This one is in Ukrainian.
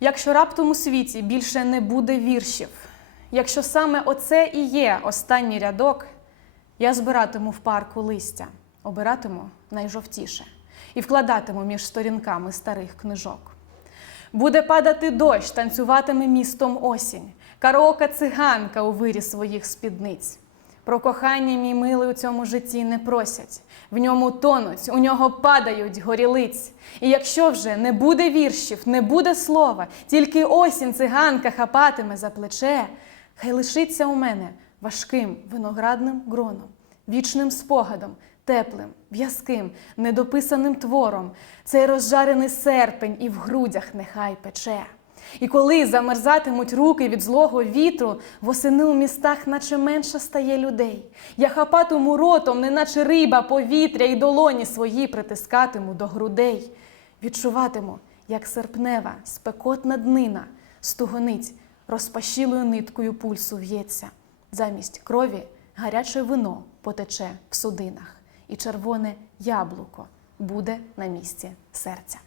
Якщо раптом у світі більше не буде віршів, якщо саме оце і є останній рядок, я збиратиму в парку листя, обиратиму найжовтіше і вкладатиму між сторінками старих книжок. Буде падати дощ, танцюватиме містом осінь, караока циганка у вирі своїх спідниць. Про кохання мій милий у цьому житті не просять, в ньому тонуть, у нього падають горілиць. І якщо вже не буде віршів, не буде слова, тільки осінь циганка хапатиме за плече, хай лишиться у мене важким виноградним гроном, вічним спогадом, теплим, в'язким, недописаним твором, цей розжарений серпень і в грудях нехай пече. І коли замерзатимуть руки від злого вітру, восени у містах, наче менше стає людей. Я хапатиму ротом, неначе риба повітря, і долоні свої притискатиму до грудей. Відчуватиму, як серпнева, спекотна днина стугонить, розпашілою ниткою пульсу в'ється. Замість крові гаряче вино потече в судинах, і червоне яблуко буде на місці серця.